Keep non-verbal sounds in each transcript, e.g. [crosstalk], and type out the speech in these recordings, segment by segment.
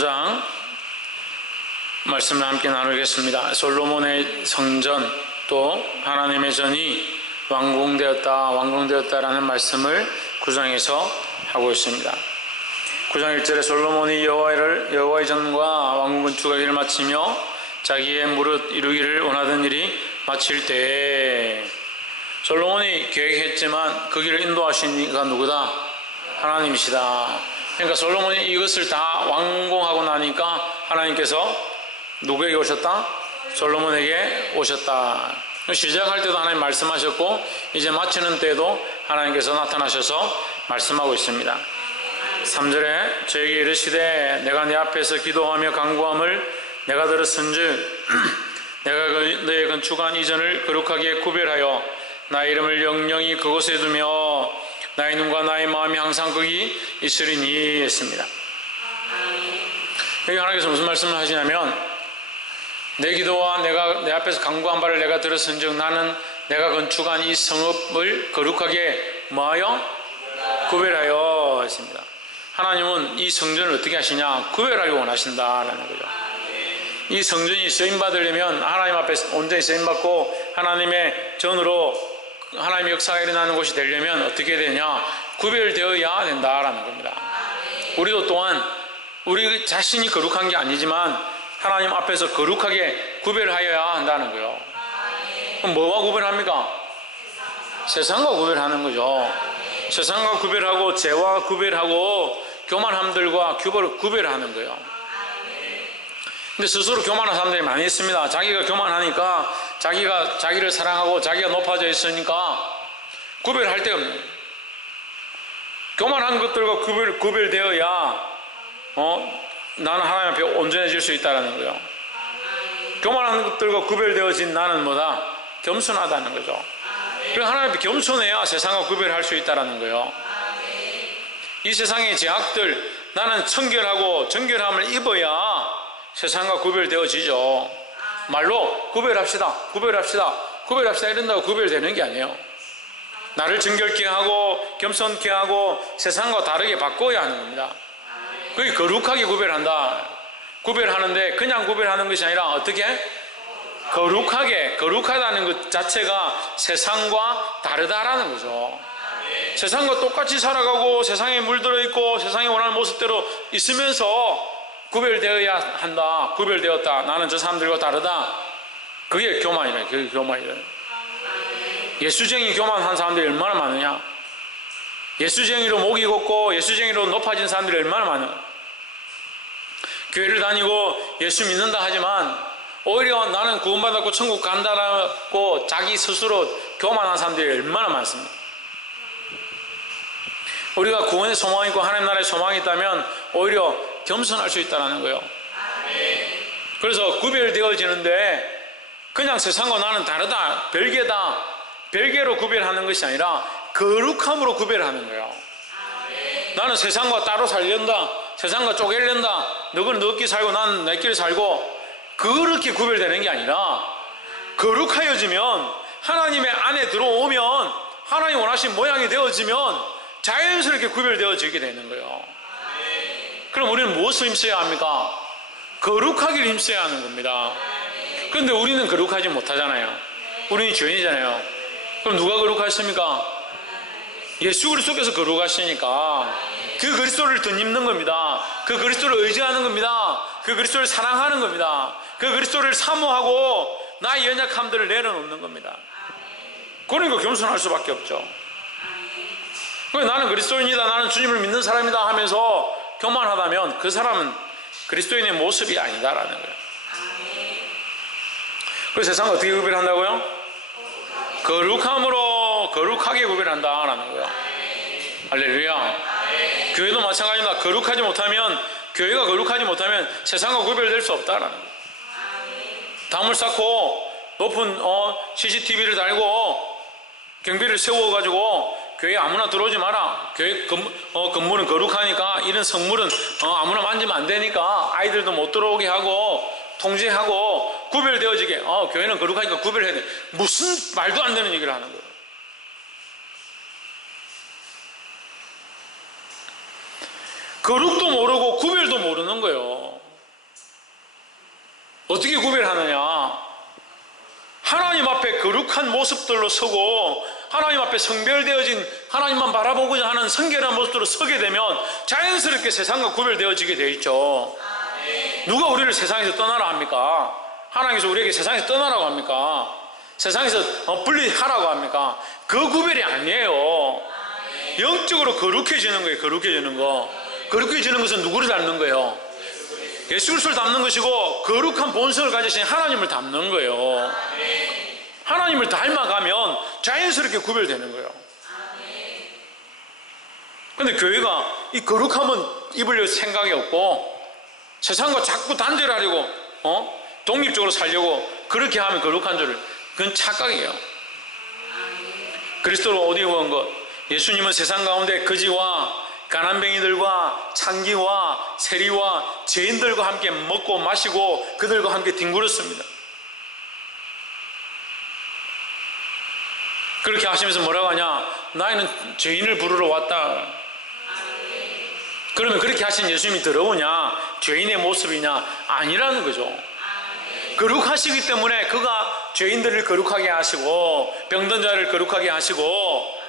9장 말씀을 함께 나누겠습니다. 솔로몬의 성전 또 하나님의 전이 완공되었다, 완공되었다라는 말씀을 9장에서 하고 있습니다. 9장 1절에 솔로몬이 여호와를 여호와의 전과 왕궁 건축하기를 마치며 자기의 무릇 이루기를 원하던 일이 마칠 때에 솔로몬이 계획했지만 그 길을 인도하신 이가 누구다? 하나님이시다. 그러니까 솔로몬이 이것을 다 완공하고 나니까 하나님께서 누구에게 오셨다? 솔로몬에게 오셨다. 시작할 때도 하나님 말씀하셨고 이제 마치는 때도 하나님께서 나타나셔서 말씀하고 있습니다. 3절에 저에게 이르시되 내가 네 앞에서 기도하며 간구함을 내가 들었은즉 [clears throat] 내가 그 너의 건축한 이전을 거룩하게 구별하여 나의 이름을 영영히 그곳에 두며 나의 눈과 나의 마음이 항상 거기 있으리니 했습니다. 여기 하나님께서 무슨 말씀을 하시냐면 내 기도와 내가 내 앞에서 간구한 바를 내가 들었은즉 나는 내가 건축한 이 성읍을 거룩하게 뭐하여 구별하여 했습니다. 하나님은 이 성전을 어떻게 하시냐 구별하기 원하신다라는 거죠. 이 성전이 쓰임 받으려면 하나님 앞에 온전히 쓰임 받고 하나님의 전으로 하나님의 역사가 일어나는 곳이 되려면 어떻게 되냐 구별되어야 된다라는 겁니다. 우리도 또한 우리 자신이 거룩한 게 아니지만 하나님 앞에서 거룩하게 구별하여야 한다는 거예요. 그럼 뭐와 구별합니까? 세상과 구별하는 거죠. 세상과 구별하고 죄와 구별하고 교만함들과 구별하는 거예요. 근데 스스로 교만한 사람들이 많이 있습니다. 자기가 교만하니까 자기가 자기를 사랑하고 자기가 높아져 있으니까 구별할 거예요. 교만한 것들과 구별, 구별되어야 어, 나는 하나님 앞에 온전해질 수 있다는 거예요. 교만한 것들과 구별되어진 나는 뭐다? 겸손하다는 거죠. 그리고 하나님 앞에 겸손해야 세상과 구별할 수 있다는 거예요. 이 세상의 제약들 나는 청결하고 정결함을 입어야 세상과 구별되어지죠. 말로 구별합시다. 구별합시다. 구별합시다. 이런다고 구별되는 게 아니에요. 나를 정결케 하고 겸손케 하고 세상과 다르게 바꿔야 하는 겁니다. 그게 거룩하게 구별한다. 구별하는데 그냥 구별하는 것이 아니라 어떻게? 거룩하게, 거룩하다는 것 자체가 세상과 다르다라는 거죠. 세상과 똑같이 살아가고 세상에 물들어 있고 세상에 원하는 모습대로 있으면서 구별되어야 한다. 구별되었다. 나는 저 사람들과 다르다. 그게 교만이래. 그게 교만이래. 예수쟁이 교만한 사람들이 얼마나 많으냐? 예수쟁이로 목이 걷고 예수쟁이로 높아진 사람들이 얼마나 많아요. 교회를 다니고 예수 믿는다 하지만 오히려 나는 구원받았고 천국 간다라고 자기 스스로 교만한 사람들이 얼마나 많습니다. 우리가 구원의 소망이 있고 하나님 나라의 소망이 있다면 오히려 겸손할 수 있다는 거예요. 그래서 구별되어지는데 그냥 세상과 나는 다르다, 별개다, 별개로 구별하는 것이 아니라 거룩함으로 구별하는 거예요. 나는 세상과 따로 살련다, 세상과 쪼갤련다, 너는 너끼 살고 나는 내끼리 살고 그렇게 구별되는 게 아니라 거룩하여지면 하나님의 안에 들어오면 하나님 원하신 모양이 되어지면 자연스럽게 구별되어지게 되는 거예요. 그럼 우리는 무엇을 힘써야 합니까? 거룩하기를 힘써야 하는 겁니다. 그런데 우리는 거룩하지 못하잖아요. 우리는 죄인이잖아요. 그럼 누가 거룩하십니까? 예수 그리스도께서 거룩하시니까 그 그리스도를 덧입는 겁니다. 그 그리스도를 의지하는 겁니다. 그 그리스도를 사랑하는 겁니다. 그 그리스도를 사모하고 나의 연약함들을 내려놓는 겁니다. 그러니까 겸손할 수밖에 없죠. 나는 그리스도인이다, 나는 주님을 믿는 사람이다 하면서 교만하다면 그 사람은 그리스도인의 모습이 아니다라는 거예요. 그 세상을 어떻게 구별한다고요? 거룩함으로 거룩하게 구별한다라는 거예요. 할렐루야. 교회도 마찬가지입니다. 거룩하지 못하면 교회가 거룩하지 못하면 세상과 구별될 수 없다라는 거예요. 담을 쌓고 높은 어, CCTV를 달고 경비를 세워가지고 교회 아무나 들어오지 마라. 교회 건, 어, 건물은 거룩하니까 이런 성물은 어, 아무나 만지면 안 되니까 아이들도 못 들어오게 하고 통제하고 구별되어지게. 어, 교회는 거룩하니까 구별해야 돼. 무슨 말도 안 되는 얘기를 하는 거예요. 거룩도 모르고 구별도 모르는 거예요. 어떻게 구별하느냐? 하나님 앞에 거룩한 모습들로 서고 하나님 앞에 성별되어진 하나님만 바라보고자 하는 성결한 모습으로 서게 되면 자연스럽게 세상과 구별되어지게 되어 있죠. 누가 우리를 세상에서 떠나라 합니까? 하나님께서 우리에게 세상에서 떠나라고 합니까? 세상에서 어, 분리하라고 합니까? 그 구별이 아니에요. 영적으로 거룩해지는 거예요. 거룩해지는 거. 거룩해지는 것은 누구를 닮는 거예요? 예수 그리스도를 닮는 것이고 거룩한 본성을 가지신 하나님을 닮는 거예요. 하나님을 닮아가면 자연스럽게 구별되는 거예요. 근데 교회가 이 거룩함은 입을 생각이 없고 세상과 자꾸 단절하려고 어? 독립적으로 살려고 그렇게 하면 거룩한 줄을 그건 착각이에요. 그리스도로 어디 온 것? 예수님은 세상 가운데 거지와 가난뱅이들과 창기와 세리와 죄인들과 함께 먹고 마시고 그들과 함께 뒹굴었습니다. 그렇게 하시면서 뭐라고 하냐? 나이는 죄인을 부르러 왔다. 그러면 그렇게 하신 예수님이 더러우냐? 죄인의 모습이냐? 아니라는 거죠. 거룩하시기 때문에 그가 죄인들을 거룩하게 하시고 병든 자를 거룩하게 하시고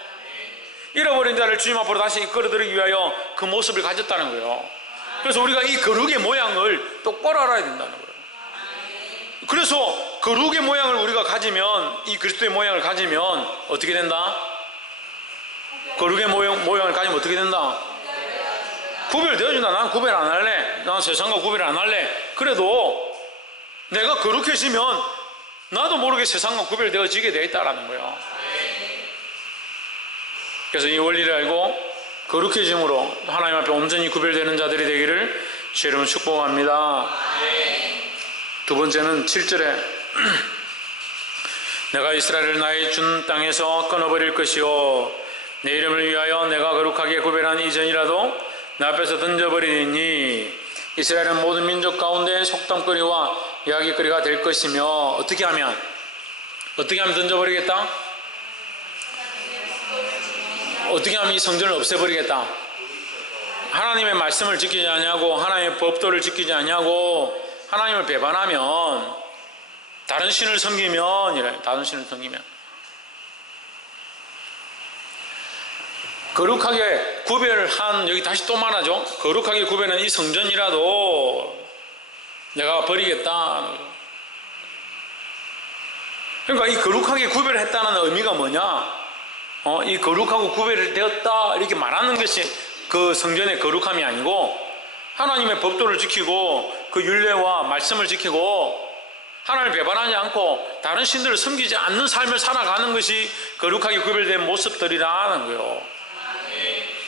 잃어버린 자를 주님 앞으로 다시 이끌어들이기 위하여 그 모습을 가졌다는 거예요. 그래서 우리가 이 거룩의 모양을 똑바로 알아야 된다는 거예요. 그래서 거룩의 모양을 우리가 가지면 이 그리스도의 모양을 가지면 어떻게 된다? 거룩의 모양, 모양을 가지면 어떻게 된다? 구별되어준다. 난 구별 안 할래. 난 세상과 구별 안 할래. 그래도 내가 거룩해지면 나도 모르게 세상과 구별되어지게 되어 있다라는 거예요. 그래서 이 원리를 알고 거룩해짐으로 하나님 앞에 온전히 구별되는 자들이 되기를 주 이름으로 축복합니다. 두 번째는 7절에 [clears throat] 내가 이스라엘을 나의 준 땅에서 끊어버릴 것이요 내 이름을 위하여 내가 거룩하게 구별한 이전이라도 내 앞에서 던져버리니 이스라엘은 모든 민족 가운데 속담거리와 이야기거리가 될 것이며 어떻게 하면 어떻게 하면 던져버리겠다? 어떻게 하면 이 성전을 없애버리겠다? 하나님의 말씀을 지키지 않냐고 하나님의 법도를 지키지 않냐고 하나님을 배반하면 다른 신을 섬기면 이래 다른 신을 섬기면. 거룩하게 구별을 한 여기 다시 또 말하죠. 거룩하게 구별한 이 성전이라도 내가 버리겠다. 그러니까 이 거룩하게 구별했다는 의미가 뭐냐? 어, 이 거룩하고 구별되었다. 이렇게 말하는 것이 그 성전의 거룩함이 아니고 하나님의 법도를 지키고 그 율례와 말씀을 지키고 하나님을 배반하지 않고 다른 신들을 섬기지 않는 삶을 살아가는 것이 거룩하게 구별된 모습들이라는 거예요.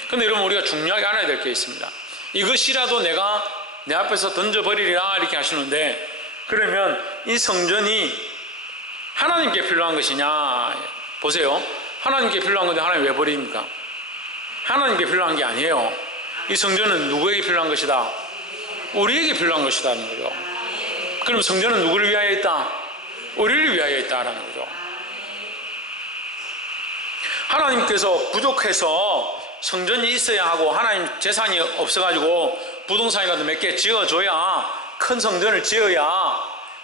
근데 여러분 우리가 중요하게 알아야 될 게 있습니다. 이것이라도 내가 내 앞에서 던져버리리라 이렇게 하시는데 그러면 이 성전이 하나님께 필요한 것이냐 보세요. 하나님께 필요한 건데 하나님 왜 버립니까? 하나님께 필요한 게 아니에요. 이 성전은 누구에게 필요한 것이다? 우리에게 필요한 것이다는 거죠. 그럼 성전은 누구를 위하여 있다? 우리를 위하여 있다라는 거죠. 하나님께서 부족해서 성전이 있어야 하고 하나님 재산이 없어가지고 부동산이라도 몇 개 지어줘야 큰 성전을 지어야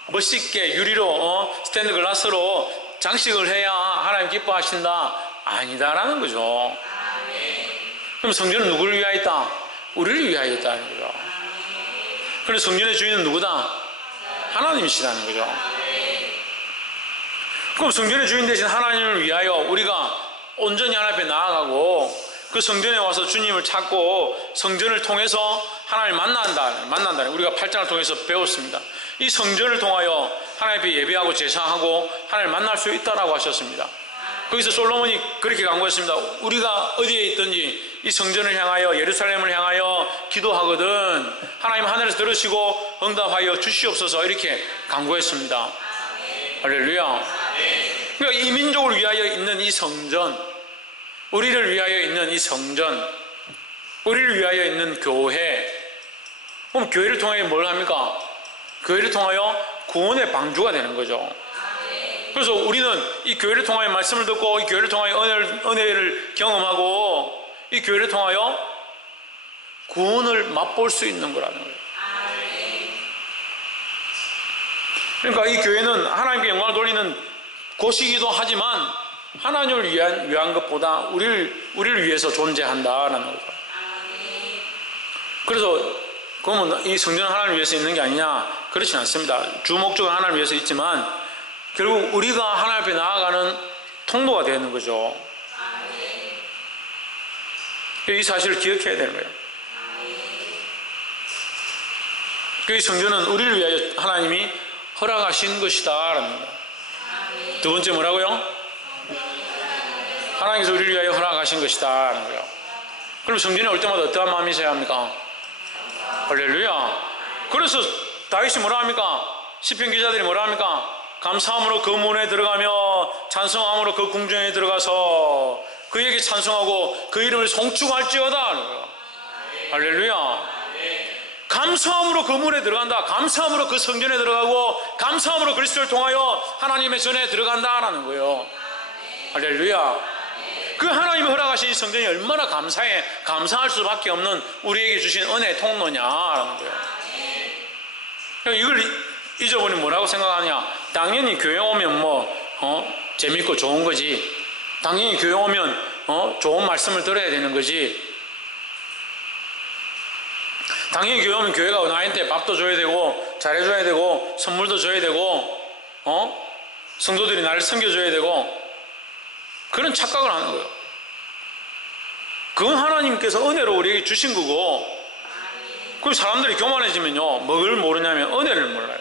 멋있게 유리로 어? 스탠드 글라스로 장식을 해야 하나님 기뻐하신다 아니다라는 거죠. 그럼 성전은 누구를 위하여 있다? 우리를 위하여 있다는 거죠. 그럼 성전의 주인은 누구다? 하나님이시라는 거죠. 그럼 성전의 주인 대신 하나님을 위하여 우리가 온전히 하나님 앞에 나아가고 그 성전에 와서 주님을 찾고 성전을 통해서 하나님을 만난다. 만난다. 우리가 8장을 통해서 배웠습니다. 이 성전을 통하여 하나님 앞에 예배하고 제사하고 하나님을 만날 수 있다라고 하셨습니다. 거기서 솔로몬이 그렇게 강구했습니다. 우리가 어디에 있든지 이 성전을 향하여 예루살렘을 향하여 기도하거든 하나님 하늘에서 들으시고 응답하여 주시옵소서 이렇게 강구했습니다. 할렐루야. 그러니까 이 민족을 위하여 있는 이 성전, 우리를 위하여 있는 이 성전, 우리를 위하여 있는 교회. 그럼 교회를 통하여 뭘 합니까? 교회를 통하여 구원의 방주가 되는 거죠. 그래서 우리는 이 교회를 통하여 말씀을 듣고 이 교회를 통하여 은혜를, 은혜를 경험하고 이 교회를 통하여 구원을 맛볼 수 있는 거라는 거예요. 그러니까 이 교회는 하나님께 영광을 돌리는 곳이기도 하지만 하나님을 위한, 위한 것보다 우리를, 우리를 위해서 존재한다라는 거죠. 그래서 그러면 이 성전은 하나님을 위해서 있는 게 아니냐? 그렇지 않습니다. 주 목적은 하나님을 위해서 있지만 결국 우리가 하나님 앞에 나아가는 통로가 되는 거죠. 이 사실을 기억해야 되는 거예요. 그 성전은 우리를 위하여 하나님이 허락하신 거예요. 두 번째 뭐라고요? 하나님께서 우리를 위하여 허락하신 것이다 라는 거예요. 그럼 성전에 올 때마다 어떠한 마음이 있어야 합니까? 할렐루야. 그래서 다윗이 뭐라 합니까? 시편 기자들이 뭐라 합니까? 감사함으로 그 문에 들어가며 찬송함으로 그 궁정에 들어가서 그에게 찬송하고 그 이름을 송축할지어다. 할렐루야. 감사함으로 그 문에 들어간다. 감사함으로 그 성전에 들어가고 감사함으로 그리스도를 통하여 하나님의 전에 들어간다라는 거예요. 할렐루야. 그 하나님이 허락하신 이 성전이 얼마나 감사해 감사할 수밖에 없는 우리에게 주신 은혜 통로냐라는 거예요. 이걸 잊어버리면 뭐라고 생각하냐? 당연히 교회 오면 뭐 어? 재밌고 좋은 거지. 당연히 교회 오면 어? 좋은 말씀을 들어야 되는 거지. 당연히 교회 오면 교회가 나한테 밥도 줘야 되고 잘해줘야 되고 선물도 줘야 되고 어? 성도들이 나를 섬겨줘야 되고 그런 착각을 하는 거예요. 그건 하나님께서 은혜로 우리에게 주신 거고 그 사람들이 교만해지면요 뭘 모르냐면 은혜를 몰라요.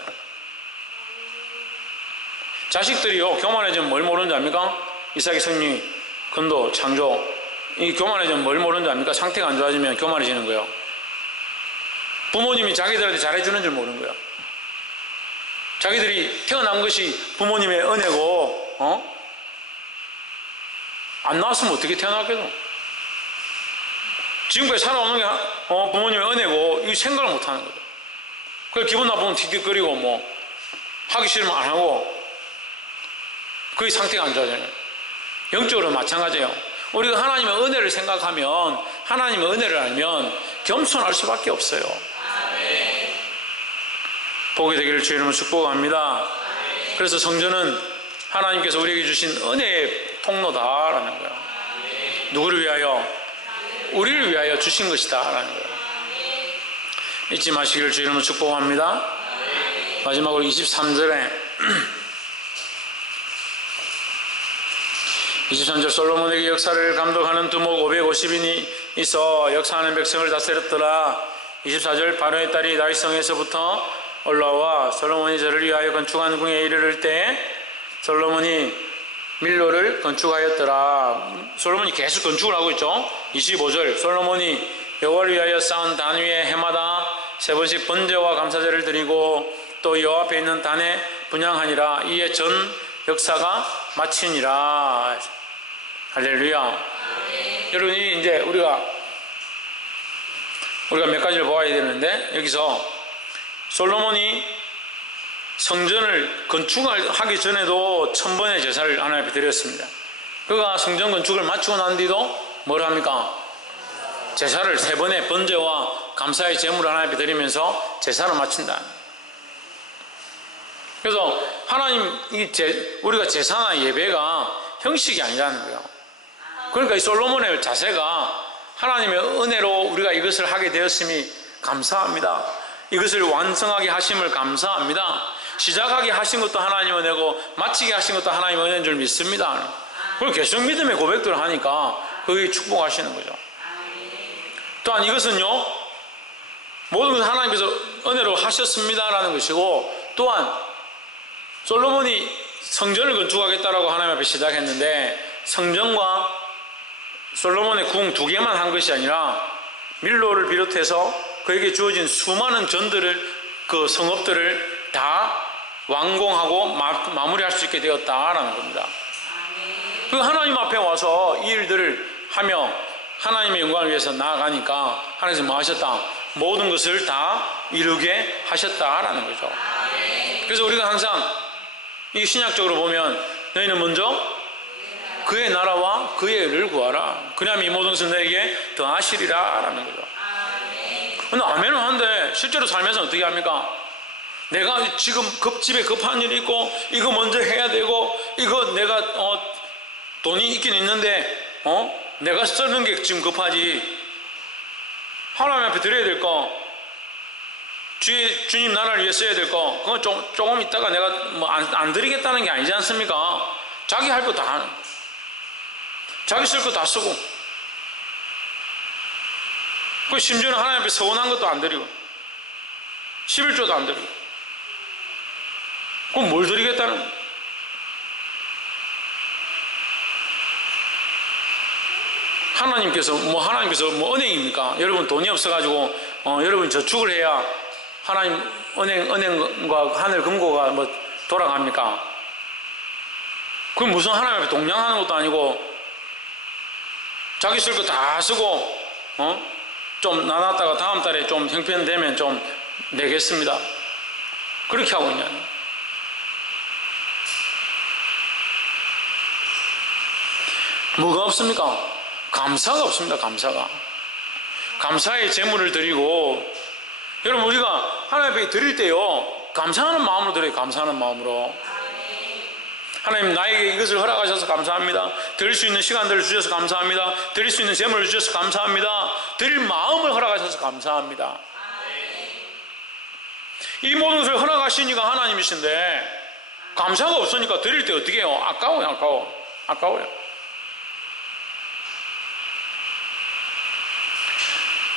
자식들이요 교만해지면 뭘 모르는지 압니까? 이삭의 성리, 근도, 창조 이 교만해지면 뭘 모르는지 압니까? 상태가 안 좋아지면 교만해지는 거예요. 부모님이 자기들한테 잘해주는 줄 모르는 거예요. 자기들이 태어난 것이 부모님의 은혜고 어? 안 나왔으면 어떻게 태어났겠노? 지금까지 살아오는 게 어, 부모님의 은혜고 이 생각을 못 하는 거죠. 그래 기분 나쁘면 틱틱거리고 뭐 하기 싫으면 안 하고 그게 상태가 안 좋아져요. 영적으로 마찬가지예요. 우리가 하나님의 은혜를 생각하면 하나님의 은혜를 알면 겸손할 수밖에 없어요. 보게 되기를 주의 이름으로 축복합니다. 그래서 성전은 하나님께서 우리에게 주신 은혜의 통로다라는 거예요. 누구를 위하여? 우리를 위하여 주신 것이다라는 거예요. 잊지 마시기를 주의 이름으로 축복합니다. 마지막으로 23절에 [clears throat] 23절 솔로몬에게 역사를 감독하는 두목 550인이 있어 역사하는 백성을 다스렸더라. 24절 바로의 딸이 다윗성에서부터 올라와 솔로몬이 저를 위하여 건축한 궁에 이르를 때 솔로몬이 밀로를 건축하였더라. 솔로몬이 계속 건축을 하고 있죠. 25절 솔로몬이 여호와를 위하여 쌓은 단 위에 해마다 세 번씩 번제와 감사제를 드리고 또 여호와 앞에 있는 단에 분양하니라. 이에 전 역사가 마치니라. 할렐루야. 여러분 이 이제 우리가 우리가 몇 가지를 보아야 되는데 여기서 솔로몬이 성전을 건축하기 전에도 천 번의 제사를 하나님 앞에 드렸습니다. 그가 성전 건축을 마치고 난 뒤도 뭘 합니까? 제사를 세 번의 번제와 감사의 제물을 하나님 앞에 드리면서 제사를 마친다. 그래서 하나님 이 제, 우리가 제사나 예배가 형식이 아니라는 거예요. 그러니까 이 솔로몬의 자세가 하나님의 은혜로 우리가 이것을 하게 되었음이 감사합니다. 이것을 완성하게 하심을 감사합니다. 시작하게 하신 것도 하나님 은혜고 마치게 하신 것도 하나님 은혜인 줄 믿습니다. 그걸 계속 믿음의 고백들을 하니까 그게 축복하시는 거죠. 또한 이것은요 모든 것을 하나님께서 은혜로 하셨습니다라는 것이고 또한 솔로몬이 성전을 건축하겠다라고 하나님 앞에 시작했는데 성전과 솔로몬의 궁 두 개만 한 것이 아니라 밀로를 비롯해서 그에게 주어진 수많은 전들을 그 성읍들을 다 완공하고 마, 무리할수 있게 되었다라는 겁니다. 그 하나님 앞에 와서 이 일들을 하며 하나님의 영광을 위해서 나아가니까 하나님께서 뭐 하셨다? 모든 것을 다 이루게 하셨다라는 거죠. 그래서 우리가 항상 이 신약적으로 보면 너희는 먼저 그의 나라와 그의 의를 구하라. 그러면 이 모든 것을 너에게 더하시리라 라는 거죠. 근데 아멘은 한데 실제로 살면서 어떻게 합니까? 내가 지금 급 집에 급한 일이 있고 이거 먼저 해야 되고 이거 내가 어, 돈이 있긴 있는데 어 내가 쓰는 게 지금 급하지 하나님 앞에 드려야 될 거 주의 주님 나라를 위해 써야 될 거 그건 좀, 조금 있다가 내가 뭐 안 안 드리겠다는 게 아니지 않습니까? 자기 할 거 다 하는 자기 쓸 거 다 쓰고 그 심지어는 하나님 앞에 서운한 것도 안 드리고 11조도 안 드리고 그럼 뭘 드리겠다는 거야? 하나님께서 뭐 하나님께서 뭐 은행입니까? 여러분 돈이 없어가지고 어, 여러분 저축을 해야 하나님 은행 은행과 하늘 금고가 뭐 돌아갑니까? 그럼 무슨 하나님 앞에 동냥하는 것도 아니고 자기 쓸 거 다 쓰고 어? 좀 나눴다가 다음 달에 좀 형편되면 좀 내겠습니다. 그렇게 하고 있냐? 뭐가 없습니까? 감사가 없습니다. 감사가. 감사의 제물을 드리고 여러분 우리가 하나님 앞에 드릴 때요 감사하는 마음으로 드려요. 감사하는 마음으로. 하나님 나에게 이것을 허락하셔서 감사합니다. 드릴 수 있는 시간들을 주셔서 감사합니다. 드릴 수 있는 재물을 주셔서 감사합니다. 드릴 마음을 허락하셔서 감사합니다. 이 모든 것을 허락하시니까 하나님이신데 감사가 없으니까 드릴 때 어떻게 해요? 아까워요, 아까워. 아까워요.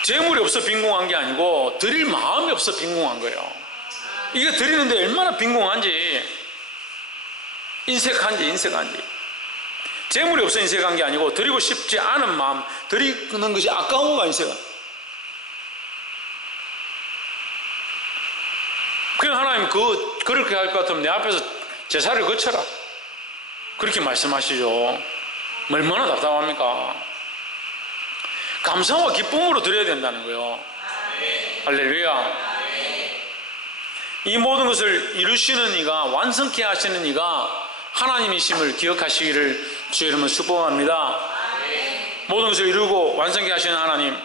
재물이 없어 빈궁한 게 아니고 드릴 마음이 없어 빈궁한 거예요. 이게 드리는데 얼마나 빈궁한지. 인색한지 인색한지. 재물이 없어 인색한 게 아니고 드리고 싶지 않은 마음 드리는 것이 아까워가 인색한 그냥 하나님 그 그렇게 할 것 같으면 내 앞에서 제사를 거쳐라. 그렇게 말씀하시죠. 얼마나 답답합니까? 감사와 기쁨으로 드려야 된다는 거예요 할렐루야 이 모든 것을 이루시는 이가 완성케 하시는 이가 하나님이심을 기억하시기를 주의 이름으로 축복합니다. 모든 것을 이루고 완성케 하시는 하나님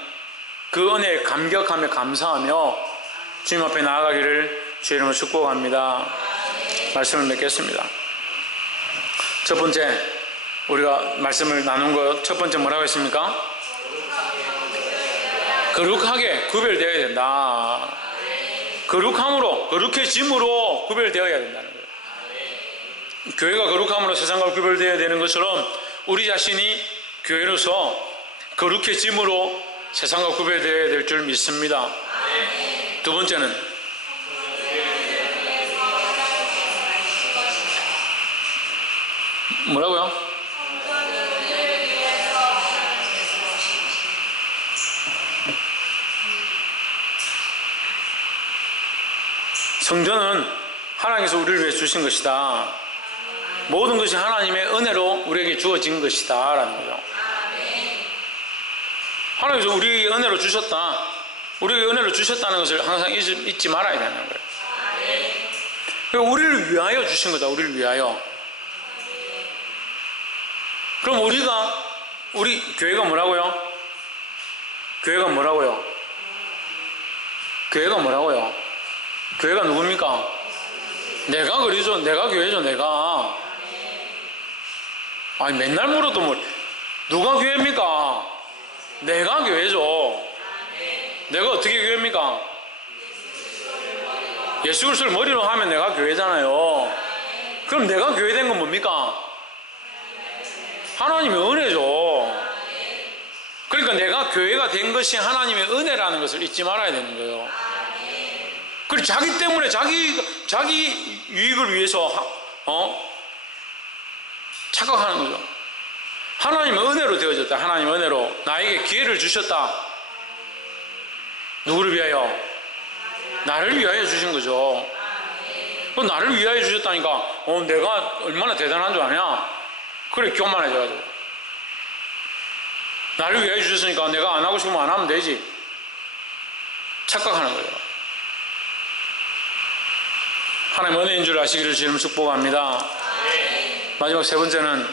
그 은혜에 감격하며 감사하며 주님 앞에 나아가기를 주의 이름으로 축복합니다. 말씀을 맺겠습니다. 첫 번째 우리가 말씀을 나눈 것 첫 번째 뭐라고 했습니까? 거룩하게 구별되어야 된다. 거룩함으로 거룩해짐으로 구별되어야 된다는 거예요. 교회가 거룩함으로 세상과 구별되어야 되는 것처럼 우리 자신이 교회로서 거룩해짐으로 세상과 구별되어야 될 줄 믿습니다. 두 번째는 뭐라고요? 성전은 하나님께서 우리를 위해 주신 것이다. 모든 것이 하나님의 은혜로 우리에게 주어진 것이다. 라는 거죠. 하나님께서 우리에게 은혜로 주셨다. 우리에게 은혜로 주셨다는 것을 항상 잊지, 말아야 되는 거예요. 그러니까 우리를 위하여 주신 거다. 우리를 위하여. 그럼 우리가, 우리 교회가 뭐라고요? 교회가 뭐라고요? 교회가 뭐라고요? 교회가 누굽니까? 내가 그리죠. 내가 교회죠. 내가. 아니 맨날 물어도 뭐 누가 교회입니까? 내가 교회죠. 내가 어떻게 교회입니까? 예수 그리스도를 머리로 하면 내가 교회잖아요. 그럼 내가 교회 된 건 뭡니까? 하나님의 은혜죠. 그러니까 내가 교회가 된 것이 하나님의 은혜라는 것을 잊지 말아야 되는 거예요. 그리고 자기 때문에 자기 자기 유익을 위해서 어 착각하는 거죠. 하나님의 은혜로 되어졌다. 하나님의 은혜로 나에게 기회를 주셨다. 누구를 위하여? 나를 위하여 주신 거죠. 그 나를 위하여 주셨다니까 어 내가 얼마나 대단한 줄 아냐? 그래 교만해져가지고 나를 위하여 주셨으니까 내가 안 하고 싶으면 안 하면 되지. 착각하는 거예요. 하나님 은혜인 줄 아시기를 주님 축복합니다. 마지막 세 번째는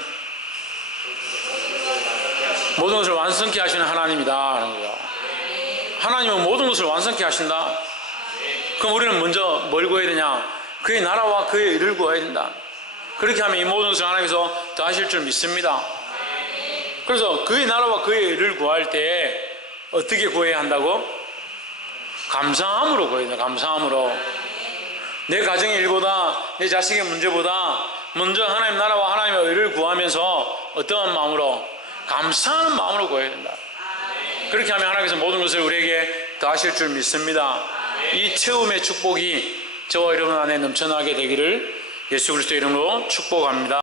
모든 것을 완성케 하시는 하나님이다 하는 거예요. 하나님은 모든 것을 완성케 하신다. 그럼 우리는 먼저 뭘 구해야 되냐? 그의 나라와 그의 의를 구해야 된다. 그렇게 하면 이 모든 것을 하나님께서 다 하실 줄 믿습니다. 그래서 그의 나라와 그의 의를 구할 때 어떻게 구해야 한다고? 감사함으로 구해야 된다. 감사함으로. 내 가정의 일보다 내 자식의 문제보다 먼저 하나님 나라와 하나님의 의를 구하면서 어떠한 마음으로 감사하는 마음으로 구해야 된다. 그렇게 하면 하나님께서 모든 것을 우리에게 더하실 줄 믿습니다. 이 체험의 축복이 저와 여러분 안에 넘쳐나게 되기를 예수 그리스도 이름으로 축복합니다.